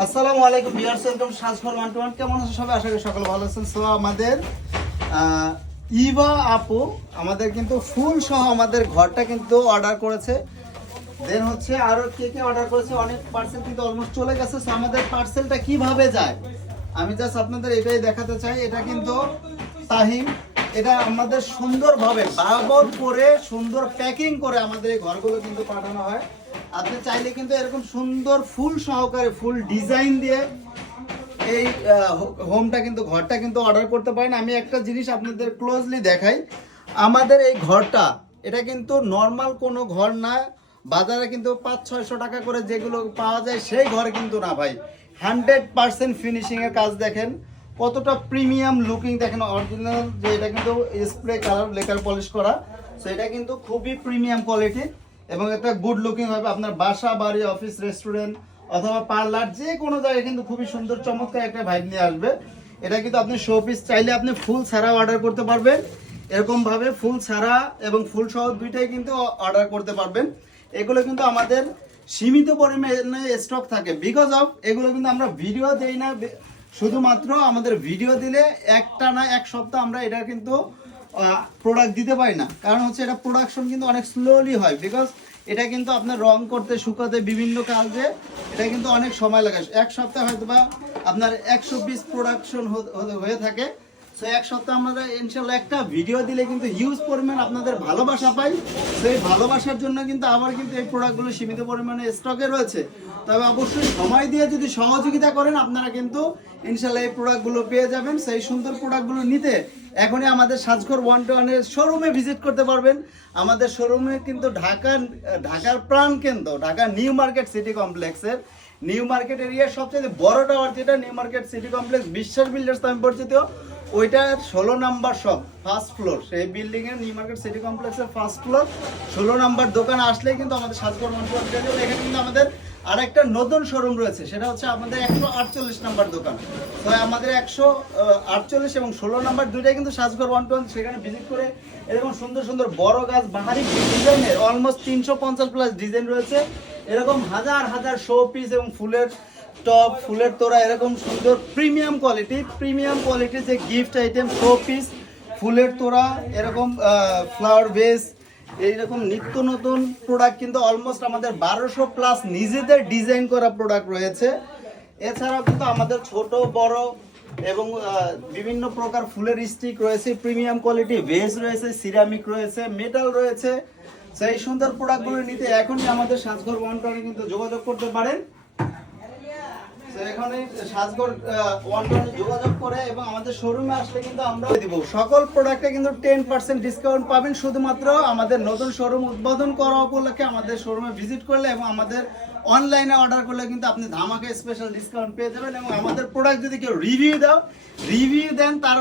আসসালামু আলাইকুম viewers, welcome সাজঘর 121। কেমন আছেন সবাই? আশা করি সকলে ভালো আছেন। সো আমাদের ইভা আপু আমাদের কিন্তু ফুল সহ আমাদের ঘরটা কিন্তু অর্ডার করেছে। দেন হচ্ছে আরো কে কে অর্ডার করেছে, অনেক পার্সেল কিন্তু অলমোস্ট চলে গেছে। সো আমাদের পার্সেলটা কিভাবে যায় আমি জাস্ট আপনাদের এটাই দেখাতে চাই। এটা কিন্তু তাহিম, এটা আমাদের সুন্দরভাবে বরাবর করে সুন্দর প্যাকিং করে আমাদের এই ঘরগুলো কিন্তু পাঠানো হয়। আপনি চাইলে কিন্তু এরকম সুন্দর ফুল সহকারে ফুল ডিজাইন দিয়ে এই হোমটা কিন্তু ঘরটা কিন্তু অর্ডার করতে পারেন। আমি একটা জিনিস আপনাদের ক্লোজলি দেখাই। আমাদের এই ঘরটা এটা কিন্তু নর্মাল কোনো ঘর না। বাজারে কিন্তু 500-600 টাকা করে যেগুলো পাওয়া যায় সেই ঘর কিন্তু না ভাই। 100% ফিনিশিংয়ের কাজ দেখেন, কতটা প্রিমিয়াম লুকিং দেখেন। অরিজিনাল যে এটা কিন্তু স্প্রে কালার লেকার পলিশ করা, সো এটা কিন্তু খুবই প্রিমিয়াম কোয়ালিটি এবং একটা গুড লুকিং হবে। আপনার বাসা বাড়ি অফিস রেস্টুরেন্ট অথবা পার্লার যে কোনো জায়গায় কিন্তু খুবই সুন্দর চমৎকার একটা ভাইব নিয়ে আসবে। এটা কিন্তু আপনি শো পিস চাইলে আপনি ফুল ছাড়া অর্ডার করতে পারবেন, এরকম ভাবে ফুল ছাড়া এবং ফুল সহ দুইটাই কিন্তু অর্ডার করতে পারবেন। এগুলো কিন্তু আমাদের সীমিত পরিমাণে স্টক থাকে, বিকজ অফ এগুলো কিন্তু আমরা ভিডিও দেই না। শুধুমাত্র আমাদের ভিডিও দিলে একটা না এক সপ্তাহ আমরা এটা কিন্তু প্রোডাক্ট দিতে পারি না, কারণ হচ্ছে এটা প্রোডাকশন কিন্তু অনেক স্লোলি হয়। বিকজ এটা কিন্তু আপনার রং করতে শুকাতে বিভিন্ন কাজে এটা কিন্তু অনেক সময় লাগে। এক সপ্তাহ হয়তো বা আপনার 100 পিস প্রোডাকশন হয়ে থাকে। সো এক সপ্তাহ আমরা ইনশাল্লাহ একটা ভিডিও দিলে কিন্তু হিউজ পরিমাণ আপনাদের ভালোবাসা পাই। সেই ভালোবাসার জন্য কিন্তু আবার কিন্তু এই প্রোডাক্টগুলো সীমিত পরিমাণে স্টকে রয়েছে। তবে অবশ্যই সময় দিয়ে যদি সহযোগিতা করেন আপনারা কিন্তু ইনশাল্লাহ এই প্রোডাক্টগুলো পেয়ে যাবেন। সেই সুন্দর প্রোডাক্টগুলো নিতে এখনই আমাদের সাজঘর 121-এর শোরুমে ভিজিট করতে পারবেন। আমাদের শোরুমে কিন্তু ঢাকার প্রাণ কেন্দ্র ঢাকা নিউ মার্কেট সিটি কমপ্লেক্সের নিউ মার্কেট এরিয়ার সবচেয়ে বড় টাওয়ার যেটা নিউ মার্কেট সিটি কমপ্লেক্স বিশ্বাস বিল্ডার্স নামে পরিচিত, ওইটার 16 নাম্বার শপ ফার্স্ট ফ্লোর, সেই বিল্ডিং এর নিউ মার্কেট সিটি কমপ্লেক্সের ফার্স্ট ফ্লোর 16 নাম্বার দোকান আসলেই কিন্তু আমাদের সাজঘর 121। এখানে কিন্তু আমাদের আরেকটা নতুন শোরুম রয়েছে, সেটা হচ্ছে আমাদের 148 নাম্বার দোকান। তো আমাদের 148 এবং 16 নাম্বার দুইটাই কিন্তু সাজঘর 121। সেখানে ভিজিট করে এরকম সুন্দর সুন্দর বড় গাছ বাহারি ডিজাইনের অলমোস্ট 350 প্লাস ডিজাইন রয়েছে। এরকম হাজার হাজার শো পিস এবং ফুলের টপ, ফুলের তোড়া, এরকম সুন্দর প্রিমিয়াম কোয়ালিটির যে গিফট আইটেম, শো পিস, ফুলের তোড়া, এরকম ফ্লাওয়ার বেস, এইরকম নিত্য নতুন প্রোডাক্ট কিন্তু অলমোস্ট আমাদের 1200 প্লাস নিজেদের ডিজাইন করা প্রোডাক্ট রয়েছে। এছাড়াও কিন্তু আমাদের ছোট বড় এবং বিভিন্ন প্রকার ফুলের স্টিক রয়েছে, প্রিমিয়াম কোয়ালিটি ভেজ রয়েছে, সিরামিক রয়েছে, মেটাল রয়েছে। সেই সুন্দর প্রোডাক্টগুলো নিতে এখনই আমাদের সাজঘর 121 কিন্তু যোগাযোগ করতে পারেন। এখানে সাজঘর 121 যোগাযোগ করে এবং আমাদের শোরুমে আসলে কিন্তু আমরা দিব সকল প্রোডাক্টে কিন্তু 10% ডিসকাউন্ট পাবেন। শুধুমাত্র আমাদের নতুন শোরুম উদ্বোধন করা উপলক্ষে আমাদের শোরুমে ভিজিট করলে এবং আমাদের অনলাইনে অর্ডার করলে কিন্তু আপনি ধামাকা স্পেশাল ডিসকাউন্ট পেয়ে যাবেন। এবং আমাদের প্রোডাক্ট যদি কেউ রিভিউ দেন, তার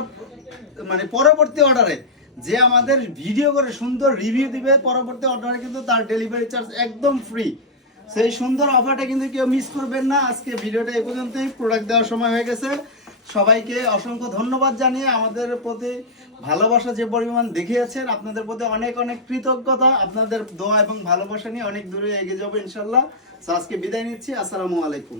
মানে পরবর্তী অর্ডারে যে আমাদের ভিডিও করে সুন্দর রিভিউ দিবে, পরবর্তী অর্ডারে কিন্তু তার ডেলিভারি চার্জ একদম ফ্রি। সেই সুন্দর অফারটা কিন্তু কেউ মিস করবেন না। আজকে ভিডিওটা এই পর্যন্তই, প্রোডাক্ট দেওয়ার সময় হয়ে গেছে। সবাইকে অসংখ্য ধন্যবাদ জানিয়ে আমাদের প্রতি ভালোবাসা যে পরিমাণ দেখিয়েছেন, আপনাদের প্রতি অনেক অনেক কৃতজ্ঞতা। আপনাদের দোয়া এবং ভালোবাসা নিয়ে অনেক দূরে এগিয়ে যাবো ইনশাল্লাহ। আজকে বিদায় নিচ্ছি। আসসালামু আলাইকুম।